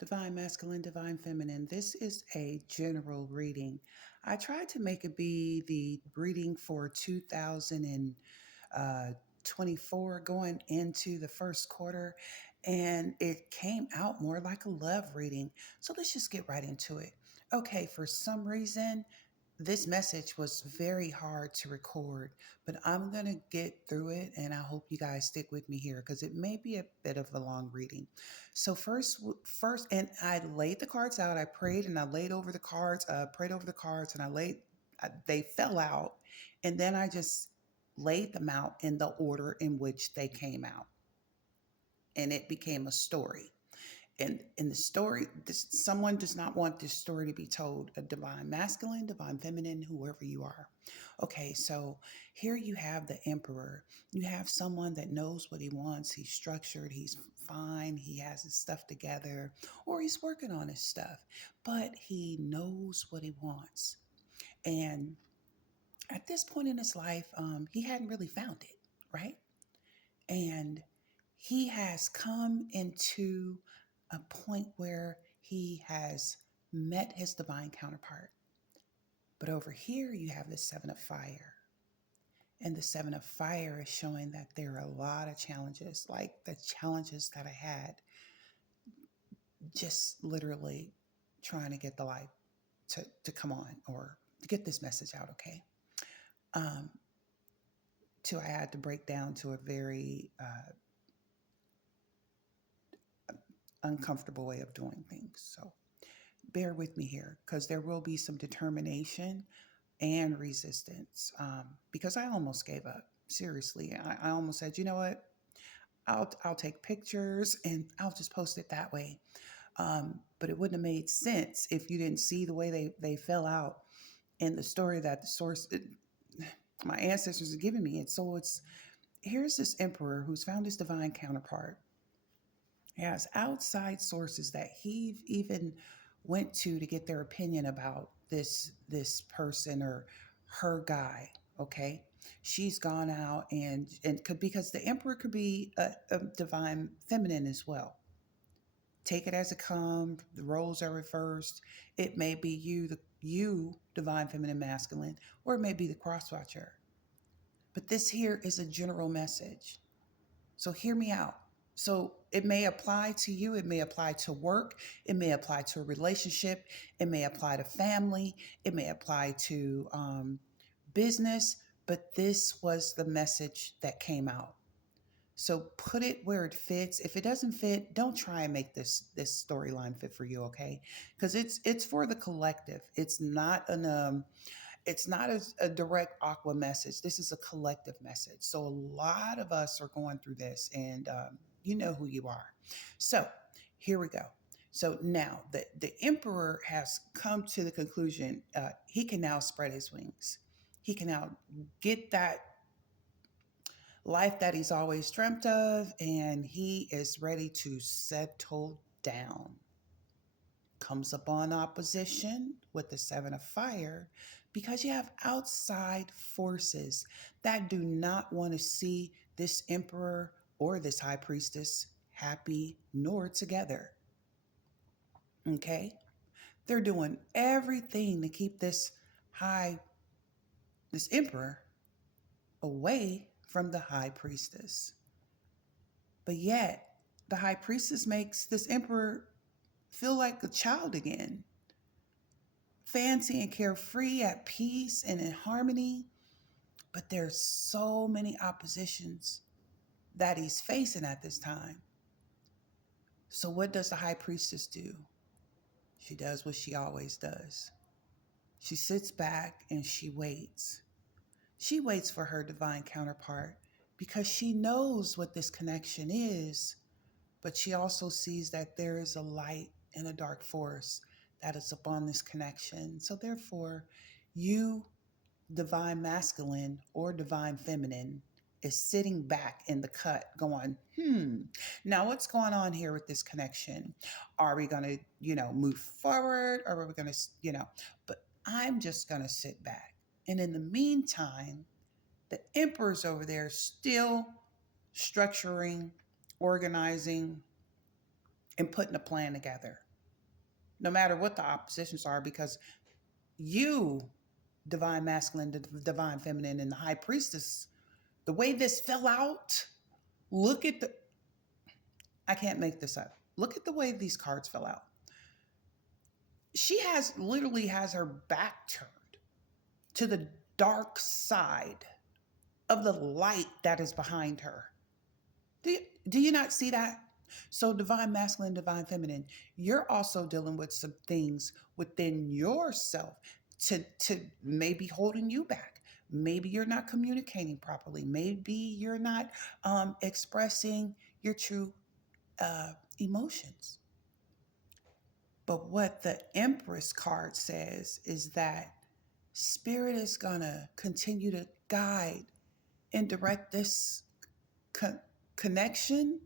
Divine Masculine, Divine Feminine. This is a general reading. I tried to make it be the reading for 2024 going into the first quarter, and it came out more like a love reading. So let's just get right into it. Okay, for some reason, this message was very hard to record, but I'm going to get through it and I hope you guys stick with me here because it may be a bit of a long reading. So first and I laid the cards out. I prayed and I laid over the cards, prayed over the cards and they fell out and then I just laid them out in the order in which they came out and it became a story. And in the story, someone does not want this story to be told, a divine masculine, divine feminine, whoever you are. Okay, so here you have the emperor. You have someone that knows what he wants. He's structured, he's fine, he has his stuff together, or he's working on his stuff, but he knows what he wants. And at this point in his life, he hadn't really found it, right? And he has come into a point where he has met his divine counterpart. But over here, you have the Seven of Fire. And the Seven of Fire is showing that there are a lot of challenges, like the challenges that I had just literally trying to get the light to come on or to get this message out, okay? Um, till I had to break down to a very uncomfortable way of doing things. So bear with me here because there will be some determination and resistance because I almost gave up. Seriously, I almost said, you know what? I'll take pictures and I'll just post it that way. But it wouldn't have made sense if you didn't see the way they fell out in the story that the source, my ancestors are giving me. And so here's this emperor who's found his divine counterpart. He has outside sources that he even went to get their opinion about this person or her guy. Okay, she's gone out and could, because the emperor could be a divine feminine as well. Take it as it comes. The roles are reversed. It may be you divine feminine masculine, or it may be the cross watcher. But this here is a general message. So hear me out. So it may apply to you, it may apply to work, it may apply to a relationship, it may apply to family, it may apply to business, but this was the message that came out. So put it where it fits. If it doesn't fit, don't try and make this storyline fit for you, okay? Because it's for the collective. It's not a direct aqua message. This is a collective message. So a lot of us are going through this, and you know who you are. So here we go. So now the emperor has come to the conclusion he can now spread his wings. He can now get that life that he's always dreamt of, and he is ready to settle down. Comes upon opposition with the Seven of Fire because you have outside forces that do not want to see this emperor or this high priestess happy nor together. Okay? They're doing everything to keep this emperor away from the high priestess. But yet, the high priestess makes this emperor feel like a child again, fancy and carefree, at peace and in harmony. But there's so many oppositions that he's facing at this time. So what does the high priestess do? She does what she always does. She sits back and she waits. She waits for her divine counterpart because she knows what this connection is, but she also sees that there is a light and a dark force that is upon this connection. So therefore, you, divine masculine or divine feminine, is sitting back in the cut going, now what's going on here with this connection? Are we going to, move forward, or are we going to, but I'm just going to sit back. And in the meantime, the emperor's over there still structuring, organizing, and putting a plan together. no matter what the oppositions are, because you, divine masculine, divine feminine, and the high priestess, the way this fell out, look at the, I can't make this up. Look at the way these cards fell out. She has literally has her back turned to the dark side of the light that is behind her. Do you not see that? So, divine masculine, divine feminine, you're also dealing with some things within yourself to maybe holding you back. Maybe you're not communicating properly. Maybe you're not expressing your true emotions. But what the Empress card says is that Spirit is going to continue to guide and direct this co- connection,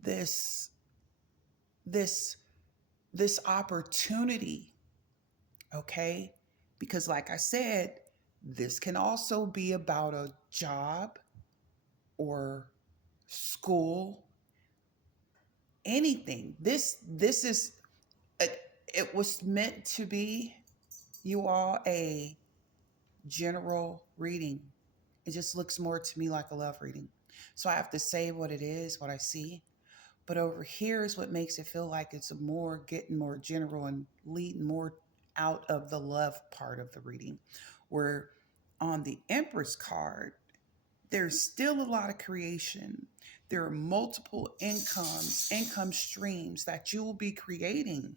this this this opportunity, okay? Because like I said, this can also be about a job or school, anything. This is it was meant to be, you all, a general reading. It just looks more to me like a love reading. So I have to say what it is, what I see. But over here is what makes it feel like it's more getting more general and leading more out of the love part of the reading. Where on the Empress card, there's still a lot of creation. There are multiple income streams that you will be creating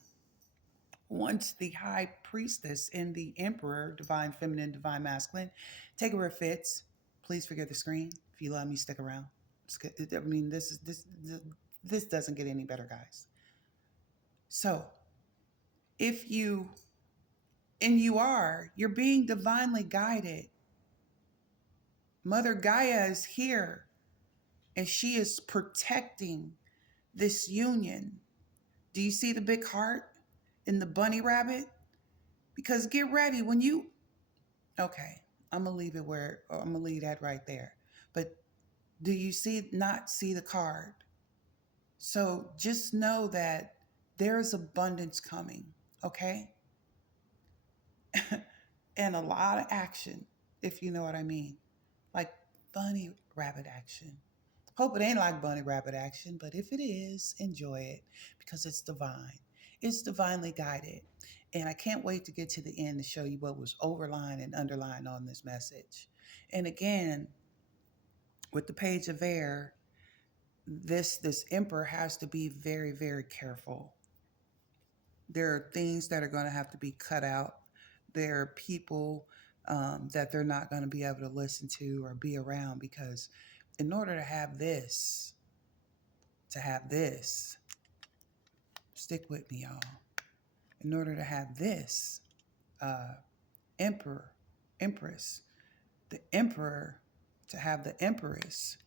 once the high priestess and the emperor, divine feminine, divine masculine, take it where it fits. Please forget the screen. If you love me, stick around. I mean, this doesn't get any better, guys. So, if you and you are, you're being divinely guided. Mother Gaia is here and she is protecting this union. Do you see the big heart in the bunny rabbit? Because get ready when you, okay, I'm gonna leave it where I'm gonna leave that right there. But do you see not see the card? So just know that there is abundance coming, okay? And a lot of action, if you know what I mean. Like bunny rabbit action. Hope it ain't like bunny rabbit action, but if it is, enjoy it because it's divine. It's divinely guided. And I can't wait to get to the end to show you what was overlined and underlined on this message. And again, with the page of air, this emperor has to be very, very careful. There are things that are going to have to be cut out. There are people that they're not going to be able to listen to or be around because in order to have this, stick with me, y'all. In order to have this uh, emperor, empress, the emperor, to have the empress,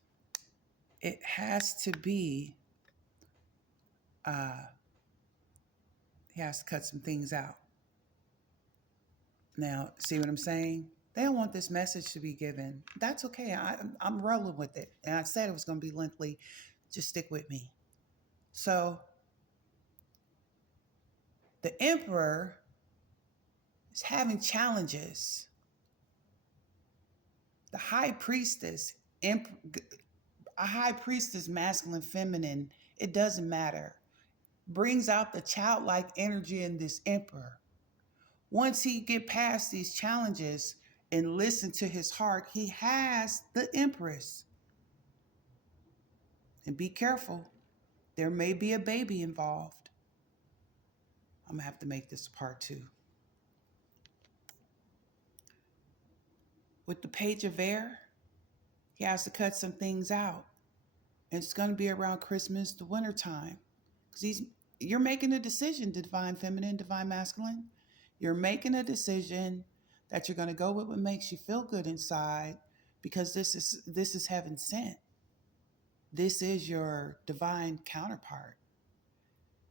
it has to be, uh, he has to cut some things out. Now, see what I'm saying? They don't want this message to be given. That's okay. I'm rolling with it. And I said it was going to be lengthy. Just stick with me. So, the emperor is having challenges. The high priestess, a high priestess, masculine, feminine, it doesn't matter, brings out the childlike energy in this emperor. Once he get past these challenges and listen to his heart, he has the empress. And be careful, there may be a baby involved. I'm gonna have to make this part two. With the page of air, he has to cut some things out. And it's gonna be around Christmas, the winter time. Because you're making a decision, divine feminine, divine masculine. You're making a decision that you're gonna go with what makes you feel good inside because this is heaven sent. This is your divine counterpart.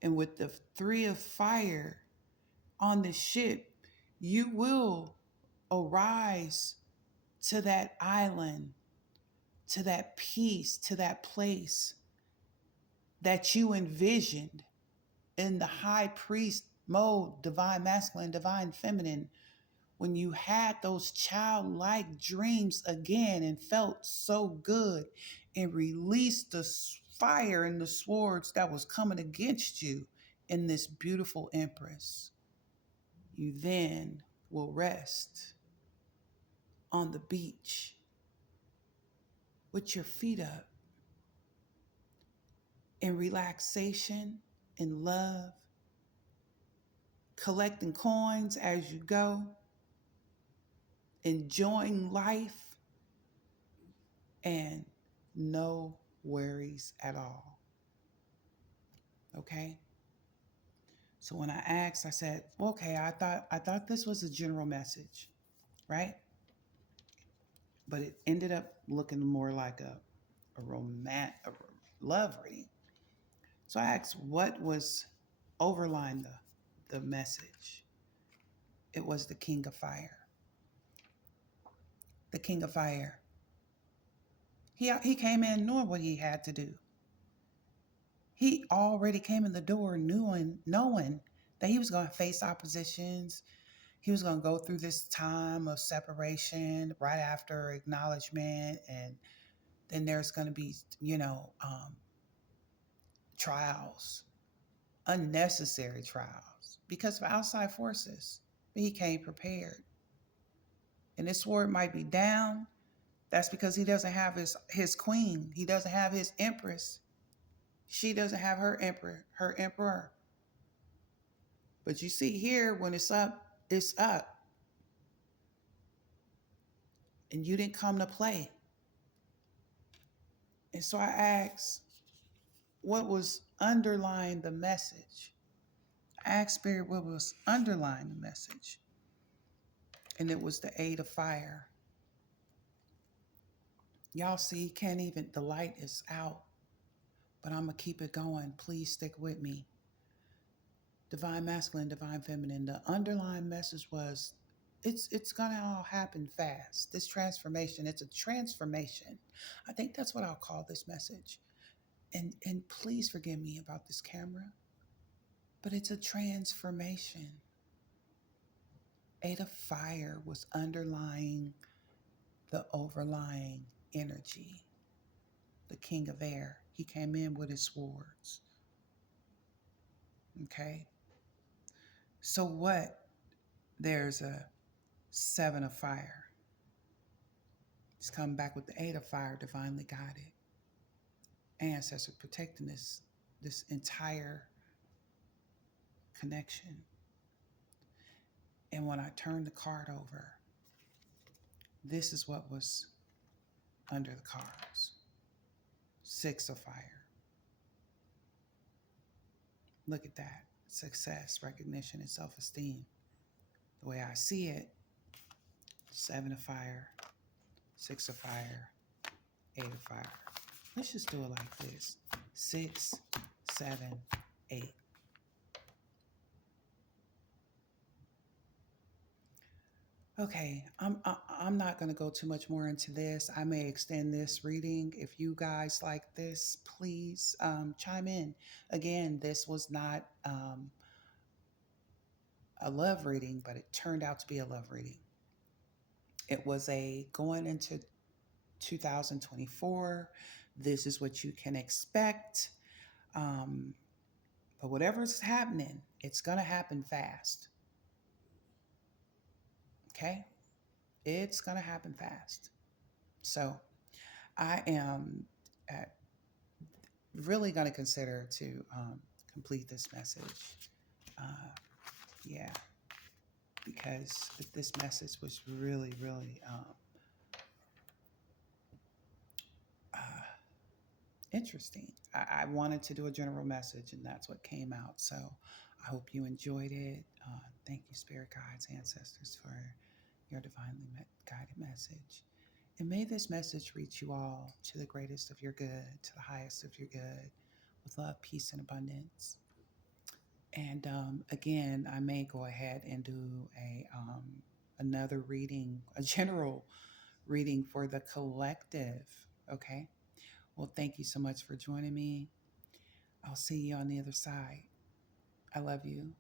And with the three of fire on the ship, you will arise to that island, to that peace, to that place that you envisioned in the high priest mode, divine masculine, divine feminine, when you had those childlike dreams again and felt so good and released the fire and the swords that was coming against you in this beautiful empress, you then will rest on the beach with your feet up in relaxation, in love, collecting coins as you go, enjoying life, and no worries at all. Okay? So when I asked, I said, well, okay, I thought this was a general message, right? But it ended up looking more like a love reading. So I asked what was overlying the message. It was the King of Fire. The King of Fire. He came in knowing what he had to do. He already came in the door knowing that he was going to face oppositions. He was going to go through this time of separation right after acknowledgement, and then there's going to be, trials, unnecessary trials because of outside forces. But he came prepared. And this sword might be down. That's because he doesn't have his queen. He doesn't have his empress. She doesn't have her emperor. But you see here, when it's up, it's up. And you didn't come to play. And so I asked, what was underlying the message? I asked Spirit what was underlying the message. And it was the Eight of Fire. Y'all see, can't even, the light is out, but I'm going to keep it going. Please stick with me. Divine masculine, divine feminine. The underlying message was it's gonna all happen fast. This transformation, it's a transformation. I think that's what I'll call this message. And please forgive me about this camera, but it's a transformation. Eight of Fire was underlying the overlying energy. The King of Air, he came in with his swords. Okay. So what? There's a Seven of Fire. He's come back with the Eight of Fire, divinely guided. Ancestor protecting this entire connection. And when I turned the card over, this is what was under the cards. Six of Fire. Look at that. Success, recognition, and self-esteem. The way I see it, Seven of Fire, Six of Fire, Eight of Fire. Let's just do it like this. 6, 7, 8. Okay, I'm not going to go too much more into this. I may extend this reading. If you guys like this, please chime in. Again, this was not a love reading, but it turned out to be a love reading. It was a going into 2024. This is what you can expect. But whatever's happening, it's going to happen fast. Okay? It's going to happen fast. So I am really going to consider to complete this message. Yeah, because this message was really, really interesting. I wanted to do a general message, and that's what came out. So I hope you enjoyed it. Thank you, Spirit Guides, Ancestors, for your divinely guided message. And may this message reach you all to the greatest of your good, to the highest of your good, with love, peace, and abundance. And again, I may go ahead and do another reading, a general reading for the collective. Okay. Well, thank you so much for joining me. I'll see you on the other side. I love you.